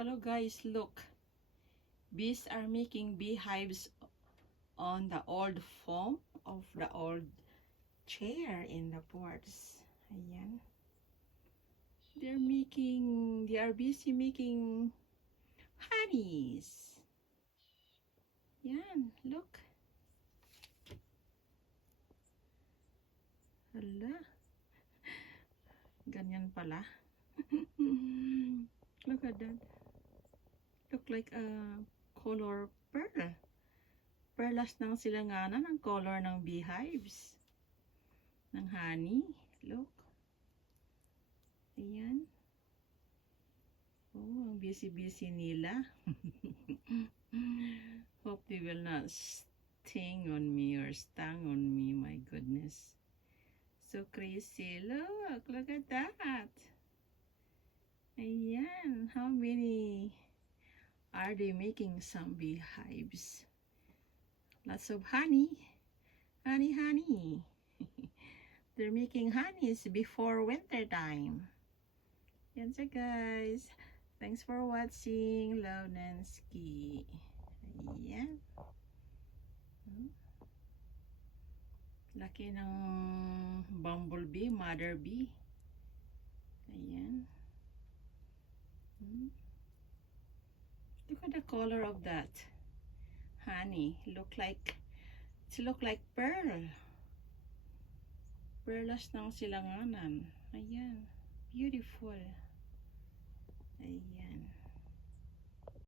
Hello guys, look. Bees are making beehives on the old foam of the old chair in the pots. Ayan. They are busy making honeys. Yan, look. Hala. Ganyan pala. Look at that. Look like a color pearl. Perlas ng silanganan ang color ng beehives. Ng honey. Look. Ayan. Oh, ang busy-busy nila. Hope they will not sting on me or stung on me. My goodness. So crazy. Look at that. Ayan. How many are they making some beehives? Lots of honey. Honey, honey. They're making honeys before winter time. Yan siya guys. Thanks for watching. Love, Nansky. Ayan. Laki ng bumblebee, mother bee. Ayan. Look at the color of that honey. It look like pearl. Perlas ng silanganan. Ayan. Beautiful. Ayan.